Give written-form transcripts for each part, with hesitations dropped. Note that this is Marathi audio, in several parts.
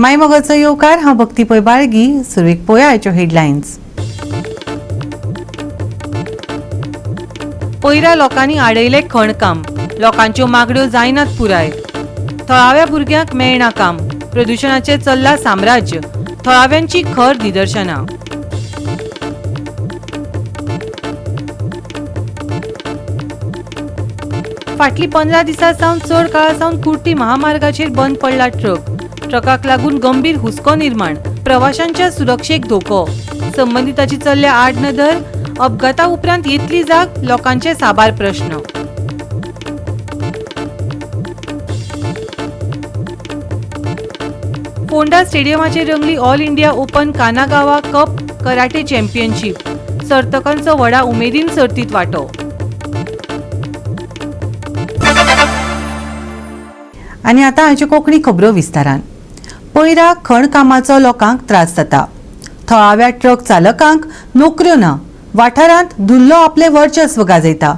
मायमोगाचो येवकार हांव भक्ती पै बाळगी. सुरवेक पळोवया आयच्यो हेडलायन्स. पयऱ्या लोकांनी आडयले खणकाम, लोकांच्यो मागण्यो जायनात पुराय. थळाव्या भुरग्यांक मेळना काम, प्रदूषणाचे चल्ला साम्राज्य, थळाव्यांची खर निदर्शनां. फाटली 15 दिसां सावन चड काळा सावन कुर्टी महामार्गाचेर बंद पडला ट्रक. ट्रकाक लागून गंभीर हुस्को निर्माण, प्रवाशांच्या सुरक्षेक धोको. संबंधिताची चल्ल्या आड नदर, अपघाता उपरांत येतली जाग, लोकांचे साबार प्रश्न. फोंडा स्टेडियमाचेर रंगली all India open Kanagawa cup karate championship. सर्तकांचो व्हडा उमेदीन सर्तीत वांटो. आनी आतां आयच्यो कोंकणी खबरो विस्तारान. पयरा खण कामाचो लोकांक त्रास जाता. थळाव्या ट्रक चालकांक नोकऱ्यो ना. वाठारांत धुल्लो आपले वर्चस्व गाजयता.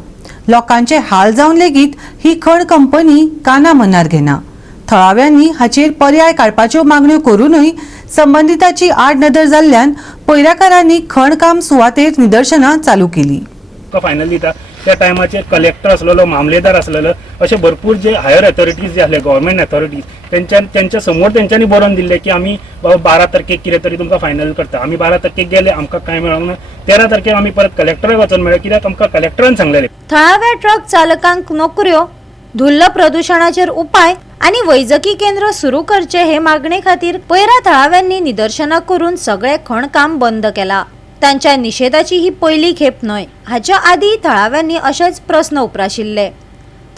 लोकांचे हाल जावन लेगीत ही खण कंपनी काना मनार घेना. थळाव्यांनी हाचेर पर्याय काडपाच्यो मागण्यो करूनय संबंधिताची आड नदर जाल्ल्यान पयराकारांनी खण काम सुवातेर निदर्शनां चालू केली. फायनल दिता त्या टायमाचेर कलेक्टर आसलेलो, मामलेदार आसलेलो, असे भरपूर जे हायर अथॉरिटीज जे आसले, गव्हर्मेंट अथॉरिटीज, त्यांच्या समोर तेंच्यांनी बरोवन दिल्ले की आमी बाबा 12 तारखेक कितें तरी तुमकां फायनल करता. आमी 12 तारखेक गेले, आमकां कांय मेळोंक ना. 13 तारखेक आमी परत कलेक्टराक वचून मेळ्ळे, कित्याक आमकां कलेक्टरान सांगलेलें थळाव्या ट्रक चालकांक नोकऱ्यो, धुल्ल प्रदूषणाचेर उपाय आणि वैजकी केंद्र सुरू करचे हे मागणे खातीर पयरा थळाव्यांनी निदर्शनां करून सगळे खणकाम बंद केला. त्यांच्या निषेधाची ही पहिली खेप न्हय. हाच्या आधी थळाव्यांनी असेच प्रश्न उप्राशिल्ले.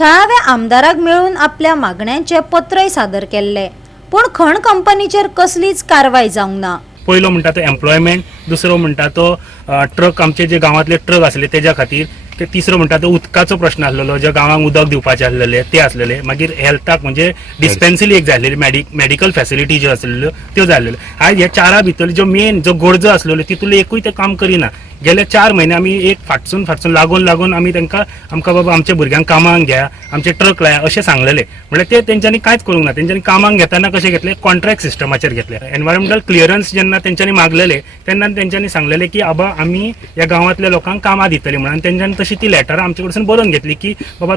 थळाव्या आमदाराक मेळून आपल्या मागण्यांचे पत्रय सादर केल्ले, पूण खण कंपनीचेर कसलीच कारवाय जावंक ना. पयलो म्हणटा तो एम्प्लॉयमेंट, दुसरो म्हणटा तो ट्रक, आमचे जे गांवांतले ट्रक आसले तेज्या खातीर, ते तिसरो म्हणटा तो उदकाचो प्रश्न आसलेलो, ज्या गांवांक उदक दिवपाचे आसलेले ते आसलेले. मागीर हेल्थाक म्हणजे डिस्पेन्सरी एक जाय आसलेली, मेडिकल फॅसिलिटी ज्यो आसलेल्यो त्यो जाय आसलेल्यो. आयज ह्या चारा भितर ज्यो मेन जो गरजो आसलेल्यो तितूंतले एकूय ते काम करिना. गेले 4 म्हयने आमी एक फाटसून लागून आमी आमकां बाबा आमच्या भुरग्यांक कामांक घ्या, आमचे ट्रक लाया अशें सांगलेले. म्हणजे ते तेंच्यांनी कांयच करूंक ना. तेंच्यांनी कामांक घेताना कशें घेतले, कॉन्ट्रॅक्ट सिस्टमाचेर घेतले. एनवायरमेंटल क्लियरन्स जेन्ना तेंच्यांनी मागलेले तेन्ना तेंच्यांनी सांगलेले की आबा आमी ह्या गांवांतल्या लोकांक कामां दितली म्हणून. तेंच्यांनी तशी ती लेटरां आमचे कडसून बरोवन घेतली की बाबा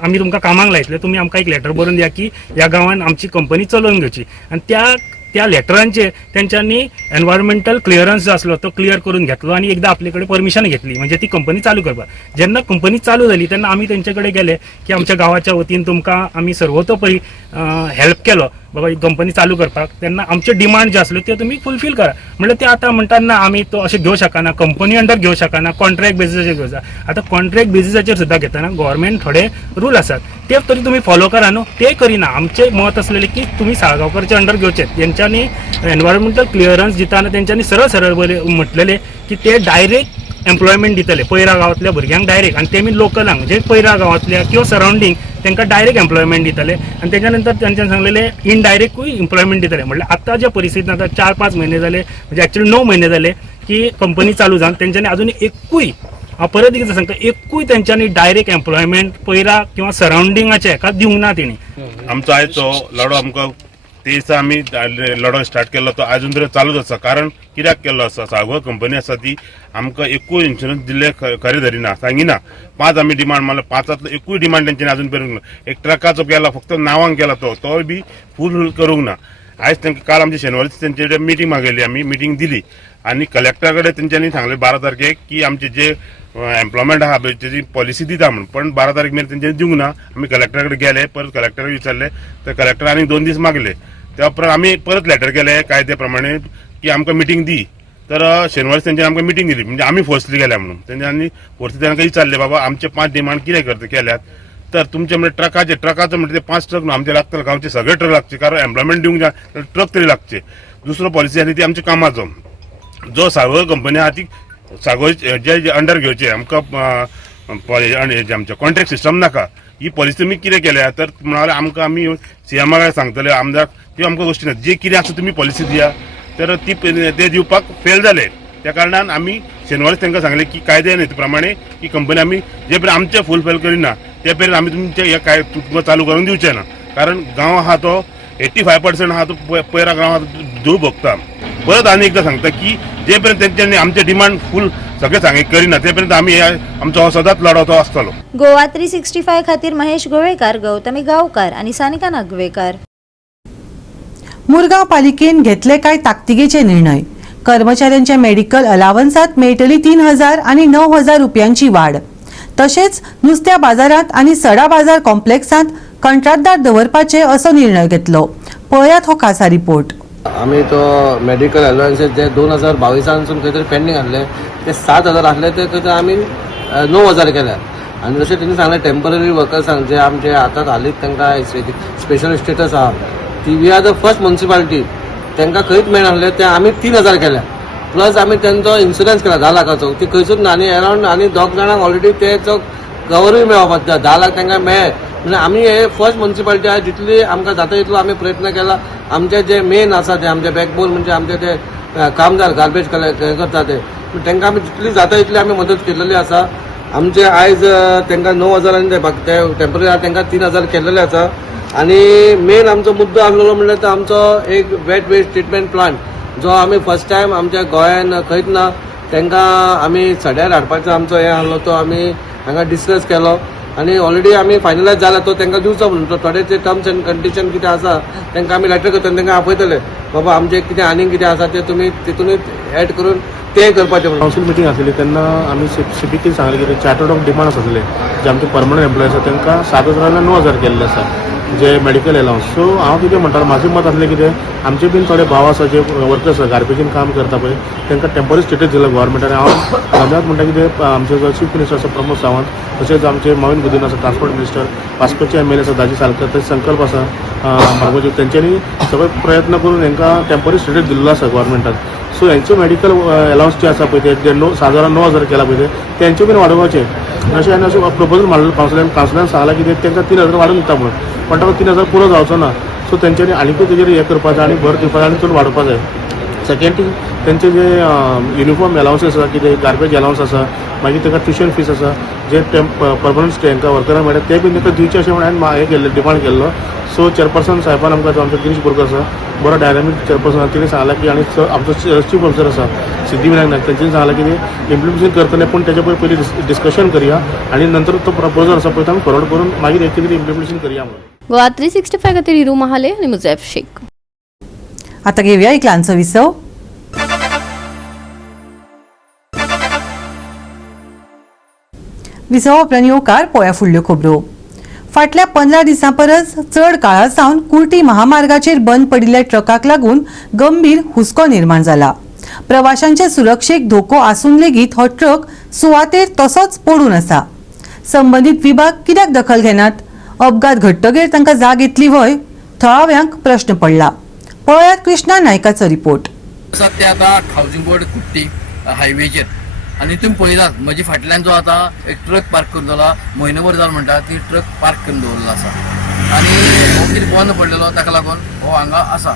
आमी तुमकां कामांक लायतले, तुमी आमकां एक लेटर बरोवन दिया की ह्या गांवांत आमची कंपनी चलोवन घेवची. आनी त्या लेटरांचेर तेंच्यांनी एनवायरमेंटल क्लियरन्स जो आसलो तो क्लियर करून घेतलो आनी एकदां आपले कडेन परमिशन घेतली, म्हणजे ती कंपनी चालू करपाक. जेन्ना कंपनी चालू जाली तेन्ना आमी तेंचे कडेन गेले की आमच्या गांवाच्या वतीन तुमकां आमी सर्वतोपरी हेल्प केलो बाबा ही कंपनी चालू करपाक. तेन्ना आमचे डिमांड जे आसल्यो त्यो तुमी फुलफील करा. म्हणजे ते आतां म्हणटात ना आमी तो अशें घेवं शकना, कंपनी अंडर घेवं शकना, कॉन्ट्रॅक्ट बेसिसाचेर घेवचा. आतां कॉन्ट्रॅक्ट बेसिसाचेर सुद्दां घेतना गव्हर्मेंट थोडे रूल आसात ते तरी तुमी फॉलो करा न्हू. ते करिना. आमचे मत आसलेले की तुमी साळगांवकरचे अंडर घेवचे. तेंच्यांनी एनवायरमेंटल क्लियरन्स दिताना तेंच्यांनी सरळ बरे म्हटलेले की ते डायरेक्ट एम्प्लॉयमेंट दितले पयरा गांवांतल्या भुरग्यांक डायरेक्ट, आनी तेमी लोकलांक म्हणजे पयरा गांवांतल्या किंवा सरावंडींग तांकां डायरेक्ट एम्प्लॉयमेंट दितले. आनी तेच्या नंतर तेंच्यांनी सांगलेले इनडायरेक्टूय एम्प्लॉयमेंट दितले. म्हणजे आतां ज्या परिस्थितीन आतां 4-5 म्हयने जाले, म्हणजे एक्चुअली 9 म्हयने जाले की कंपनी चालू जावन तेंच्यांनी अजून एकूय, हांव परत एकदां सांगता, एकूय तेंच्यांनी डायरेक्ट एम्प्लॉयमेंट पयरा किंवा सरावंडिंगाच्या हेका दिवंक ना तेणी. आमचो आयचो लढो आमकां ते दिसा आमी लढो स्टार्ट केल्लो तो अजून तरी चालूच आसा. कारण कित्याक केल्लो आसा, साळगांव कंपनी आसा ती आमकां एकूय इन्शुरन्स दिल्ले खरें धरिना, सांगिना. 5 आमी डिमांड मारलो, 5आंतलो एकूय डिमांड तेंच्यांनी अजून करूंक ना. एक ट्रकाचो केला, फक्त नांवांक केला तो बी फूल करूंक ना. आयज तांकां काल आमच्या शेनवारी तेंचे मिटींग मागयली, आमी मिटींग दिली आनी कलेक्टरा कडेन तेंच्यांनी सांगलें 12 तारखेक की आमचे जे एम्प्लॉयमेंट आहा तेजी पॉलिसी दिता म्हणून. पण 12 तारीख मेरेन तेंच्यांनी दिवंक ना. आमी कलेक्टरा कडेन गेले, परत कलेक्टराक विचारले, तर कलेक्टरान आनीक 2 दीस मागले. त्या उपरांत आमी परत लेटर केले कायदे प्रमाणे की आमकां मिटींग दी. तर शेनवारी तेंच्यांनी आमकां मिटींग दिली, म्हणजे आमी फोर्सली गेल्या म्हणून. तेंच्यांनी फोर्सली तांकां विचारले बाबा आमचे 5 डिमांड कितें केल्यात. तर तुमचे म्हणजे ट्रकाचो म्हणजे ते 5 ट्रक न्हू आमचे लागतले, गांवचे सगळे ट्रक लागचे. कारण एम्प्लॉयमेंट दिवंक जाय तर ट्रक तरी लागचे. दुसरो पॉलिसी आनी ती आमच्या कामाचो जो साळगांव कंपनी आहा ती साळगांव जे अंडर घेवचे, आमकां आमचे कॉन्ट्रॅक्ट सिस्टम नाका. ही पॉलिसी तुमी कितें केल्या तर म्हणाले आमकां आमी सीएमाक सांगतले, आमदार त्यो आमकां गोश्टी ना. जे कितें आसा तुमी पॉलिसी दिया. तर ती ते दिवपाक फेल जाले. त्या कारणान आमी शेनवारीच तांकां सांगले की कायदे नीती प्रमाणे की कंपनी आमी जे पर्यंत आमचे फुलफील करिना ते पर्यंत आमी तुमचे हे काय तुमकां चालू करून दिवचे ना. कारण गांव आहा तो 85% हा तो पैरा गावात धूळ भोगता. परत आनी एकदा सांगता की जे पर्यंत त्यांच्यानी आमचे डिमांड फुल सगळे सांगे करिना तेपर्यंत आम्ही आमचो हो सदांच लढवतो आसतलो. गोवा 365 खातीर महेश गोवेकार, गौतमी गांवकार आणि सानिका नागवेकर. मुरगांव पालिकेन घेतले काय ताकतिकेचे निर्णय. कर्मचाऱ्यांच्या मेडिकल अलावन्सात मेळटली 3,000 आणि 9,000 रुपयांची वाढ. तशेंच नुस्त्या बाजारात आणि सडा बाजार कॉम्प्लेक्सात कंत्राटदार दवरपाचे असो निर्णय घेतलो. पळयात हो खासा रिपोर्ट. आम्ही तो मेडिकल अलायन्सेस जे 2022 खंय तरी पेंडींग आसले ते 7,000 आसले ते खंय आमी 9,000 केल्या. आनी जशें तेणी सांगलें टेम्पररी वर्कर्सांक जे आमचे आतां हालींच तांकां स्पेशल स्टेटस आहा ती we are the first municipality तांकां खंयच मेळनासलें ते आमी 3,000 केल्या. प्लस आमी तेंचो इन्शुरन्स केला 10 लाखाचो ती खंयसूच ना. आनी अरावंड आनी 2 जाणांक ऑलरेडी तेचो कवरूय मेळपाक 10 लाख तांकां मेळ्ळे. म्हणजे आमी हे फर्स्ट म्युनिसिपालिटी आहा जितली आमकां जाता तितलो आमी प्रयत्न केला. आमचे जे मेन आसा ते आमचे बॅकबोन म्हणजे आमचे ते कामदार गार्बेज करता ते तांकां आमी जितली जाता तितली आमी मदत केलेली आसा. आमचे आयज तांकां 9,000 ते टेम्पररी आहा तांकां 3,000 केलेले आसा. आनी मेन आमचो मुद्दो आसलेलो म्हणल्यार तो आमचो एक वेट वेस्ट ट्रिटमेंट प्लांट जो आमी फर्स्ट टायम आमच्या गोंयान खंयच ना तांकां आमी सड्यार हाडपाचो आमचो हे आसलो तो आमी हांगा डिस्कस केलो. आनी ऑलरेडी आमी फायनलायज जाला तो तांकां दिवचो म्हणून तो थोडे ते टर्म्स एंड कंडिशन कितें आसा तांकां आमी लेटर करतले तांकां आपयतले बाबा आमचे कितें आनीक कितें आसा ते तुमी तितूनच एड करून ते करपाचें म्हणून. कावन्सील मिटींग आसली तेन्ना आमी सीपीके सांगलें की चार्टर्ड ऑफ डिमांड्स आसले जे आमचे परमनंट एम्प्लॉय आसा तांकां 7,000 9,000 केल्ले आसा जे मेडिकल अलावन्स. सो हांव कितें म्हणटा म्हाजें मत आसलें कितें आमचे बीन थोडे भाव आसा जे वर्कर्स आसा गार्बेजीन काम करता पळय तांकां टेम्पररी स्टेटस दिलो गव्हर्मेंटान. हांव धन्यवाद म्हणटा कितें आमचे जो चीफ मिनिस्टर आसा प्रमोद सावंत तशेंच आमचे मॉविन गुदिन आसा ट्रान्सपोर्ट मिनिस्टर वास्कोचे MLA आसा दाजी सालकर तशेंच संकल्प आसा मागोजी तेंच्यांनी सगळे प्रयत्न करून हांकां टेम्पररी स्टेटस दिल्लो आसा गव्हर्मेंटान. सो हेंचे मेडिकल अलावन्स जे आसा पळय ते जे 7,000 9,000 केला पळय तेंचे बीन वाडोवपाचे अशें आनी अशें प्रपोजल मारलेलो कावन्सिलान सांगलां की तांकां 3,000 वाडोवन दिता म्हणून. पण ताका 3,000 पुरो जावचो ना. सो तेंच्यांनी आनीकूय तेजेर हें करपाचें आनी भर दिवपाचें आनी चड वाडोवपाक जाय. सेकेंड थिंग तेंचे जे युनिफॉर्म अलावन्सीस आसा कितें गार्बेज अलावन्स आसा मागीर ताका ट्युशन फीस आसा जे परमनंट तांकां वर्करांक मेळटा ते बीन ताका दिवचे अशें म्हणून हांवें हें केल्लें डिमांड केल्लो. सो चेअरपर्सन साहेबान आमकां जो आमचो गिरीश बोरकर आसा बरो डायनामीक चेअरपर्सन तिणें सांगलां की आनी आमचो चीफ ऑफिसर आसा सिद्धिविनायक नायक तेंच्यांनी सांगलां की इम्प्लिमेंटेशन करतले पूण तेच्या पयलीं डिस्कशन करया आनी नंतर तो प्रपोजल आसा पळय तो आमी फॉरवर्ड करून मागीर एक कितें इम्प्लिमेंटेशन करया म्हणून. गोवा 365 खातीर हिरू महाले आणि मुझैफ शेख. आता घेऊया एक ल्हानसो विसव. विसव उपरांत येवकार पळया फुडल्यो खबरो. फाटल्या 15 दिसां परस चड काळा सावन कुर्टी महामार्गाचेर बंद पडिल्ल्या ट्रकाक लागून गंभीर हुस्को निर्माण जाला. प्रवाशांच्या सुरक्षेक धोको आसून लेगीत हो ट्रक सुवातेर तसोच पडून आसा. संबंधीत विभाग कित्याक दखल घेनात? अपघात घडटकीर तांकां जाग येतली वय? थळाव्यांक प्रश्न पडला. पळयात कृष्णा नायकाचो रिपोर्ट. ते आता हाऊसिंग बोर्ड कुट्टी हायवेचेर आनी तुमी पळयलात म्हजे फाटल्यान जो आतां एक ट्रक पार्क करून दवरला म्हयनोभर जालो म्हणटा ती ट्रक पार्क करून दवरलेलो आसा आनी हो कितें बंद पडलेलो ताका लागून हो हांगा आसा.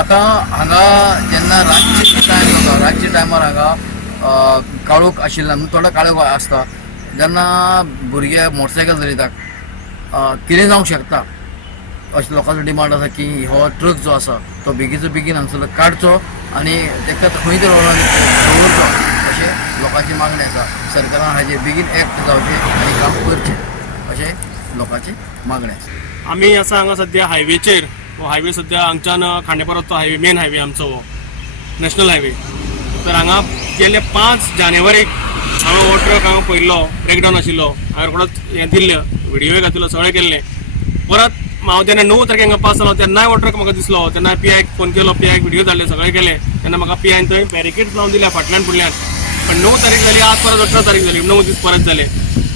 आतां हांगा जेन्ना रातचे टायम जाता रातच्या टायमार हांगा काळोख आशिल्ल्यान थोडो काळोख आसता जेन्ना भुरगे मोटरसायकल चलयतात कितें जावंक शकता अशें लोकांचो डिमांड आसा की हो ट्रक जो आसा तो बेगीचो बेगीन हांगसरलो काडचो आनी ताका खंय तरी दवरचो अशें लोकांची मागणी आसा. सरकारान हाजेर बेगीन एक्ट जावचें आनी काम करचें अशें लोकांची मागणी आसा. आमी आसा हांगा सद्या हायवेचेर हो हायवे सद्या हांगच्यान खांडेपार वचता हायवे मेन हायवे आमचो हो नॅशनल हायवे. तर हांगा गेल्ले 5 जानेवारीक हांवें हो ट्रक हांगा पयल्लो ब्रेकडावन आशिल्लो हांवें रोखडोच हें दिल्लें व्हिडियोय घातिल्लो सगळें केल्लें. परत हांव जेन्ना 9 तारखेक हांगा पास जालो तेन्नाय हो ट्रक म्हाका दिसलो तेन्ना PIक फोन केलो PIक व्हिडियो धाडले सगळें केलें तेन्ना म्हाका PIन थंय बॅरिकेड्स लावन दिल्या फाटल्यान फुडल्यान. पण 9 तारीख जाली आज परत 18 तारीख जाली 9 दीस परत जाले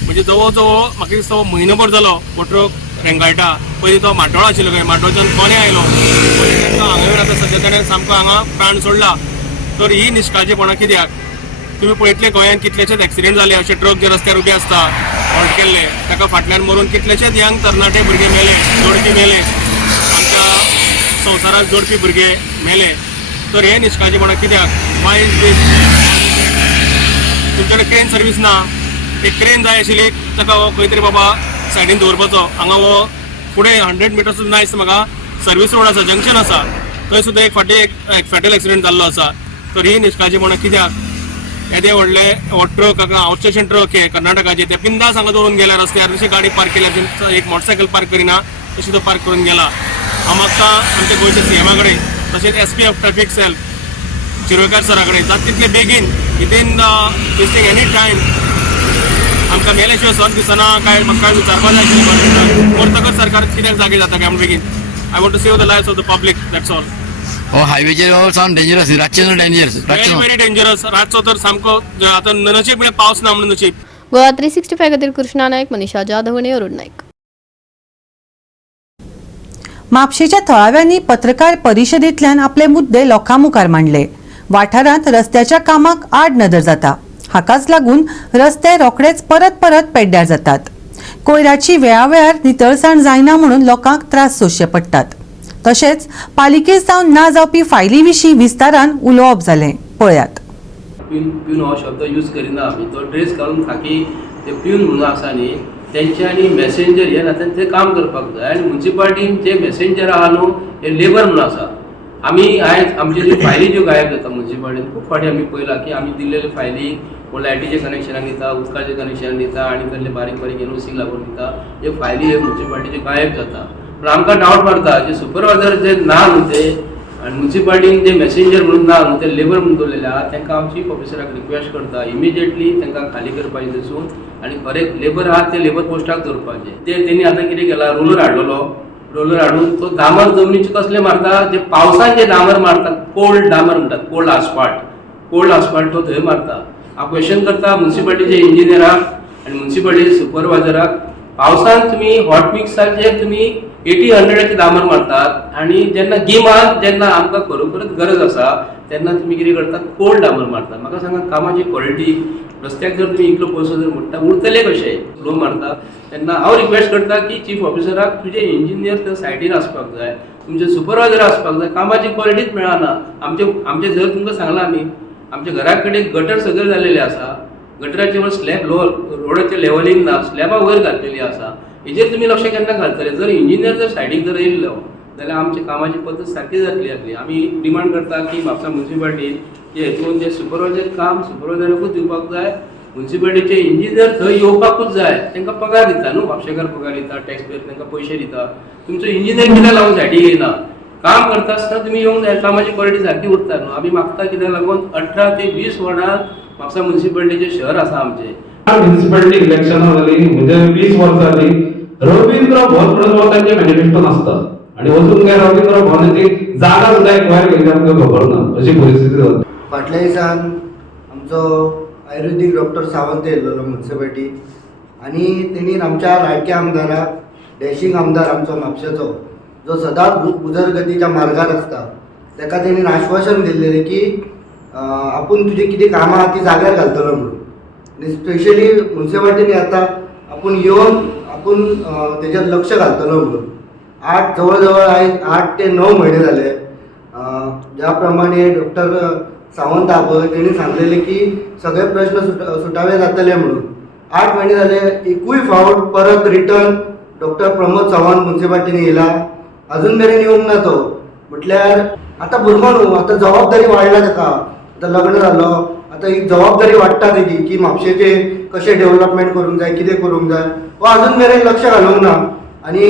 म्हणजे जवळ जवळ म्हाका दिसता हो म्हयनोभर जालो हो ट्रक रेंगाळटा. पयलीं तो माटोळा आशिल्लो खंय माटोळच्यान कोणे आयलो हांगा आतां सद्या ताणें सामको हांगा प्राण सोडला. तर ही निश्काळजीपणां कित्याक? तुमी पळयतले गोंयांत कितलेशेच एक्सिडेंट जाले अशे ट्रक जे रस्त्यार उबे आसता हॉल्ट केल्ले ताका फाटल्यान मरून कितलेशेच यंग तरणाटे भुरगे मेले जोडपी मेले आमच्या संवसाराक जोडपी भुरगे मेले. तर हे निश्काळजीपणां कित्याक? तुमचे कडेन क्रेन सर्वीस ना एक क्रेन जाय आशिल्ली ताका खंय तरी बाबा सायडीन दवरपाचो. हांगा हो फुडें 100 मिटर्स ना दिसता म्हाका सर्व्हिस रोड आसा, जंक्शन आसा, थंय सुद्दां एक फाटी एक फॅटल एक्सिडेंट जाल्लो आसा. तर ही निश्काळजीपणां कित्याक? येदे व्हडले हो ट्रक आउटस्टेशन ट्रक हे कर्नाटकाचे ते बिंदास हांगा दवरून गेल्या रस्त्यार, जशी गाडी पार्क केल्यार एक मोटरसायकल पार्क करिना तशी तो पार्क करून गेला. हांव मागता आमच्या गोंयच्या सीएमा कडेन तशेंच SP of traffic cell Shirodkar सरा कडेन जाता तितले बेगीन विदीन डिस्ट्रिक्ट एनी टायम आमकां मेल्या शिवाय सहन दिसना काय म्हाका विचारपाक जाय आशिल्लें करतकच सरकार कित्याक जागे जाता काय बेगीन. I want to save the lifes of the public, that's all. हो हायवेचेर हो सावन डेंजरस, रातचे डेंजरस, व्हेरी व्हेरी डेंजरस. रातचो तर सामको आतां नशीब म्हणजे पावस ना म्हणून नशीब. गोवा 365 खातीर कृष्णा नायक, मनीषा जाधव आनी अरुण नायक. म्हापशेच्या थळाव्यांनी पत्रकार परिशदेंतल्यान आपले मुद्दे लोकांमुखार मांडले. वाठारांत रस्त्याच्या कामाक आड नदर जाता. हाकाच लागून रस्ते रोखडेच परत परत पेड्ड्यार जातात. कोयराची वेळावेळार नितळसाण जायना म्हणून लोकांक त्रास सोंसचे पडटात. तशेंच पालिके सावन ना जावपी फायली विशीं विस्तारान उलोवप जालें. पळयात. पिवन हो शब्द यूज करिना आमी. तो ड्रेस घालून खाकी ते पिवन म्हणून आसा न्ही, तेंच्यांनी मॅसेंजर हे ना तें काम करपाक जाय. आनी म्युन्सिपाल्टीन जे मॅसेंजर आहा न्हू हे लेबर म्हणून आसा. आमी आयज आमचे ज्यो फायली ज्यो गायब जाता म्युन्सिपाल्टीन खूब फावटी आमी पळयला की आमी दिल्लेले फायली कोण लायटीचे कनेक्शनाक दिता, उदकाचे कनेक्शन दिता आनी कसले बारीक बारीक NOC लागून दिता. हे फायली हे म्युन्सिपाल्टीचे गायब जाता. पण आमकां डावट मारता जे सुपरवायझर जे ना न्हू ते आनी म्युन्सिपाल्टीन जे मॅसेंजर म्हणून ना न्हू ते लेबर म्हणून दवरलेले आहा, तांकां हांव चीफ ऑफिसराक रिक्वेस्ट करता इमिजिएटली तांकां खाली करपाचें थंयसून आनी खरे लेबर आहा ते लेबर पोस्टाक दवरपाचे. ते तेणी आतां कितें केलां, रोलर हाडलेलो. रोलर हाडून तो डामर जमनीचे कसले मारता, जे पावसान जे डामर मारतात, कोल्ड डामर म्हणटात, कोल्ड आसफाल्ट तो थंय मारता. हांव क्वेश्चन करता म्युन्सिपाल्टीचे इंजिनियराक आनी म्युन्सिपाल्टीचे सुपरवायझराक, पावसान तुमी हॉट मिक्साचे तुमी 80-100चे डामर मारतात आनी जेन्ना गिमान जेन्ना आमकां खरोखरच गरज आसा तेन्ना तुमी कितें करतात, कोल्ड डामर मारतात. म्हाका सांगा कामाची क्वॉलिटी रस्त्याक जर तुमी इतलो पयसो जर म्हणटा उरतले कशे स्लो मारता. तेन्ना हांव रिक्वेस्ट करता की चीफ ऑफिसराक तुजे इंजिनियर त्या सायटीर आसपाक जाय, तुमचे सुपरवायझर आसपाक जाय. कामाची क्वॉलिटीच मेळना. आमचे जर तुमकां सांगलां आमी आमच्या घरा कडेन गटर सगळे जाल्लेले आसा, गटराचे वर स्लॅब लो रोडाचें लेवलिंग ना, स्लॅबा वयर घातलेली आसा. हेजेर तुमी लक्ष केन्ना घालतले? जर इंजिनियर जर सायडीक जर येयल्लो जाल्यार आमची कामाची पद्दत सारकी जातली आसली. आमी डिमांड करता की म्हापसा म्युन्सिपाल्टीन जे हेतून जे सुपरवायझर काम सुपरवायझराकूच दिवपाक जाय. म्युन्सिपाल्टीचे इंजिनियर थंय येवपाकूच जाय. तांकां पगार दिता न्हू, म्हापशेकार पगार दिता, टॅक्स पेयर तांकां पयशे दिता. तुमचो इंजिनियर कित्याक लागून सायडीक येयना? काम करता आसतना तुमी येवंक जाय. कामाची क्वॉलिटी सारकी उरता न्हू. आमी मागता कित्याक लागून 18 ते 20 वार्डांत म्हापसा म्युन्सिपाल्टीचे शहर आसा आमचे. म्युन्सिपाल्टी इलेक्शनां जाली म्हणजे 20 वर्सां जाली. रवींद्र भवन म्हणून लोकांचे मॅनिफेस्टो नासता आनी वचून काय रवींद्र भवनाची जागा सुद्दां एक वायर घेतली आमकां खबर ना, अशी परिस्थिती जाता. फाटल्या दिसान आमचो आयुर्वेदीक डॉक्टर सावंत येयल्लो म्युन्सिपाल्टी आनी तेणी आमच्या लाडक्या आमदाराक, डॅशिंग आमदार आमचो म्हापशेचो, जो सदांच उदरगतीच्या मार्गार आसता, ताका तेणीन आश्वासन दिल्लें की आपूण तुजी कितें कामां आहा ती जाग्यार घालतलो म्हणून. आनी स्पेशली म्युन्सिपाल्टीनी आतां आपूण येवन आपूण तेजेर लक्ष घालतलो म्हणून. जवळ जवळ आयज 8 ते 9 म्हयने जाले. ज्या प्रमाणे डॉक्टर सावंत आहा पळय तेणी सांगलेलें की सगळे प्रश्न सुटावे जातले म्हणून. 8 म्हयने जाले, एकूय फावट परत रिटर्न डॉक्टर प्रमोद सावंत म्युन्सिपाल्टीनी येयला, अजून मेरेन येवंक ना तो. म्हटल्यार आतां भुरगो न्हू, आतां जबाबदारी वाडला ताका, आतां लग्न जालो, आतां ही जबाबदारी वाडटा तेजी की म्हापशेचे कशें डेव्हलपमेंट करूंक जाय, कितें करूंक जाय, हो अजून मेरेन लक्ष घालूंक ना. आनी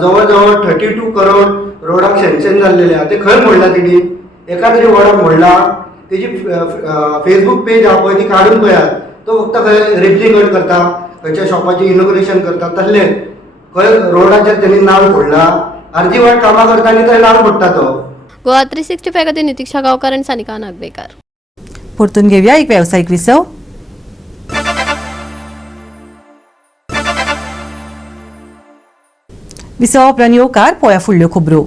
जवळ जवळ 32 करोड रोडाक सँक्शन जाल्लेले आहा. ते खंय मोडला तेणी? एका तरी वॉर्डाक मोडला. तेजी फेसबूक पेज आहा पळय ती काडून पळयात. तो फक्त खंय रेप्लिकेट करता, खंयच्या शॉपाची इनॉग्रेशन करता, तसलें खंय रोडाचेर तेणी नाल फोडला. अर्जीवाट कामां करता आनी थंय नाल फोडटा तो. गोवा 365 खातीर नितीक्षा गांवकार आनी सानिका नागवेकर. परतून घेवया एक वेवसायीक विसव. विसव उपरांत येवकार पळया फुडल्यो खबरो.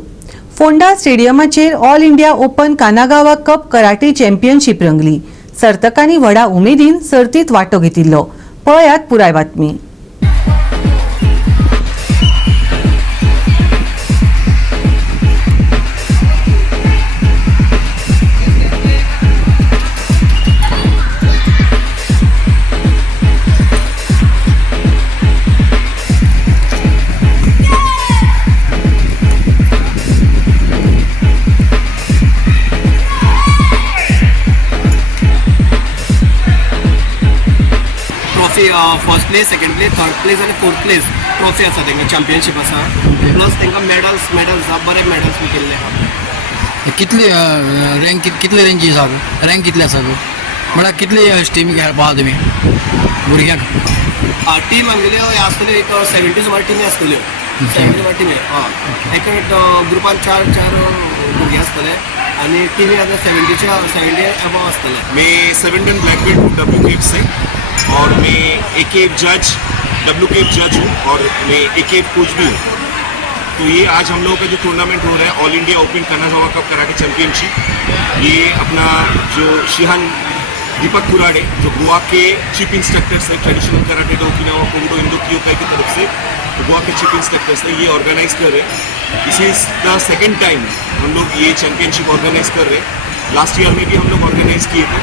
फोंडा स्टेडियमाचेर all India open Kanagawa cup karate championship रंगली. सर्तकांनी व्हडा उमेदीन सर्तीत वांटो घेतिल्लो. पळयात पुराय बातमी. First place, second place, third place आणि फोर्थ प्लेस ट्रॉफी आसा तेंका, चॅम्पियनशीप आसा. प्लस तेंका मेडल्स आसा, बरे मेडल्स बी केल्ले आहा. कितले रँक कितले रेंजी आसा रँक कितले आसा म्हळ्यार कितले टीम खेळपा आहा तुमी भुरग्यांक? टीम आमगेल्यो हे आसतल्यो एक 70 सुमार टिमी आसतल्यो. 70 सुमार टिमी एक ग्रुपान चार भुरगे आसतले आणि टिमी आता 70 अबव आसतले. मैं 7 ब्लैक बेल्ट WKF से और मैं AKF जज WKF जज हूँ और मैं AKF कोच भी हूँ. तो ये आज हम लोगों का जो टूर्नामेंट हो रहा है all India open Kanazawa cup karate championship, ये अपना जो शिहान दीपक कुराडे जो गोवा के चीफ इंस्ट्रक्टर्स है traditional karate do Okinawa Kondo Indo Kyokai की तरफ से गोवा के चीफ इंस्ट्रक्टर्स है ये ऑर्गेनाइज कर रहे हैं. This is the second time हम लोग ये चैंपियनशिप ऑर्गेनाइज कर रहे हैं. लास्ट ईयर में भी हम लोग ऑर्गेनाइज किए थे,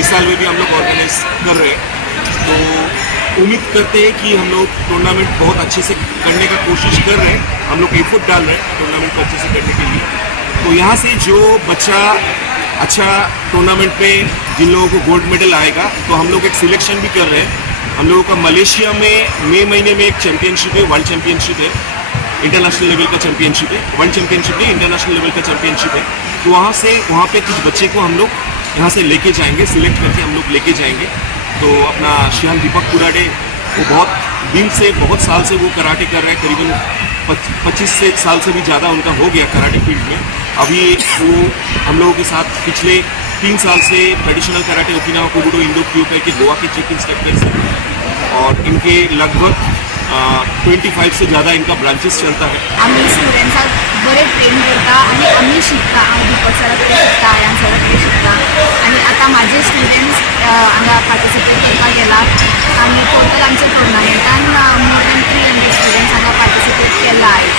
इस साल में भी हम लोग ऑर्गेनाइज कर रहे हैं. तो उम्मीद करते हैं कि हम लोग टूर्नामेंट बहुत अच्छे से करने का कोशिश कर रहे हैं. हम लोग एफर्ट डाल रहे हैं टूर्नामेंट को अच्छे से करने के लिए. तो यहाँ से जो बच्चा अच्छा टूर्नामेंट में जिन लोगों को गोल्ड मेडल आएगा तो हम लोग एक सिलेक्शन भी कर रहे हैं. हम लोगों का मलेशिया में मई महीने में एक चैंपियनशिप है, वर्ल्ड चैंपियनशिप है, इंटरनेशनल लेवल का चैंपियनशिप है. वर्ल्ड चैंपियनशिप नहीं, इंटरनेशनल लेवल का चैंपियनशिप है. तो वहाँ पे कुछ बच्चे को हम लोग यहाँ से लेके जाएंगे, सिलेक्ट करके हम लोग लेके जाएंगे. तो अपना शिहान दीपक कुराडे वो बहुत साल से वो कराटे कर रहे हैं, करीबन 25 साल से भी ज़्यादा उनका हो गया कराटे फील्ड में. अभी वो हम लोगों के साथ पिछले 3 साल से ट्रेडिशनल कराटे ओकिनावा कोबुडो इंडो क्योकाई के गोवा के चीफ इंस्ट्रक्टर्स हैं और इनके लगभग 25 से ज़्यादा इनका ब्रांचेस चलता है. आम्ही स्टुडंट्साक बरे ट्रेन करता आणि आम्ही शिकता. हांव दीपक सरा कडेन शिकता, आयान सरा कडेन शिकता आणि आता माझे स्टुडंट्स हांगा पार्टिसिपेट करपाक गेला. आमी टोटल आमच्या टुर्नामेंटान मोर दॅन 300 स्टुडंट्स हांगा पार्टिसिपेट केला आयज.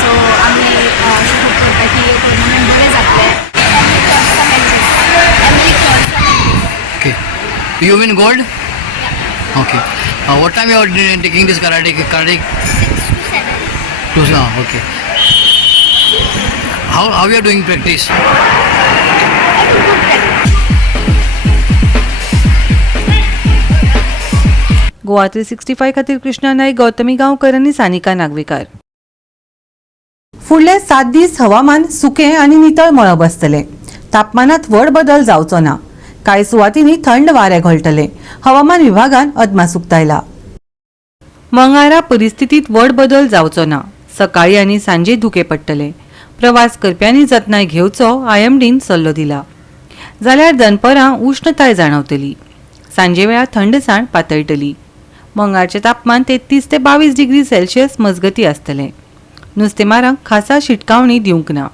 सो आमी अशें होप करता की टुर्नामेंट बरें जातलें. Okay, you win gold? Okay, what time you are taking this karate? 6 to 7. Okay. How you are doing practice? Goa 365 खातीर कृष्णा नाईक, गौतमी गांवकर आनी सानिका नागवेकार. फुडले 7 दीस हवामान सुकें आनी नितळ मळब आसतलें. तापमानात व्हड बदल जावचो ना. कांय सुवातींनी थंड वारे घोळटले. हवामान विभागान अदमास उक्तायला. मंगळारा परिस्थितीत व्हड बदल जावचो ना. सकाळी आनी सांजे धुके पडटले. प्रवास करप्यांनी जतनाय घेवचो IMDन सल्लो दिला. जाल्यार दनपरां उश्णताय जाणवतली. सांजे वेळा थंडसाण पातळटली. मंगळारचें तापमान 33 ते 22 डिग्री सेल्सियस मजगती आसतलें. नुस्तेमारांक खासा शिटकावणी दिवंक ना.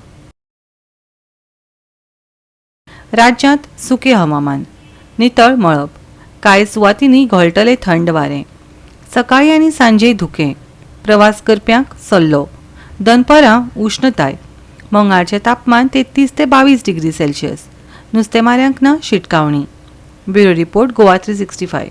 राज्यांत सुकें हवामान, नितळ मळब. कांय सुवातींनी घोळटले थंड वारें. सकाळी आनी सांजे धुकें. प्रवास करप्यांक सल्लो. दनपरां उश्णताय. मंगळारचें तापमान 33 ते 22 डिग्री सेल्सियस. नुस्तेमाऱ्यांक ना शिटकावणी. Bureau report Goa 365.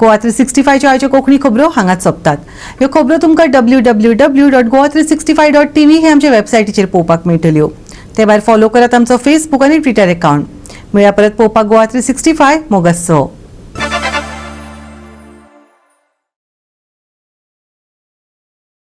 गोवा 365च्यो आयच्यो कोंकणी खबरो हांगाच सोंपतात. ह्यो खबरो तुमकां www.goa365.tv हे आमचे वेबसायटीचेर पळोवपाक मेळटल्यो. ते भायर फॉलो करात आमचो फेसबूक आनी ट्विटर अकाउंट. मेळ्या परत पळोवपाक गोवा 365 मोगस.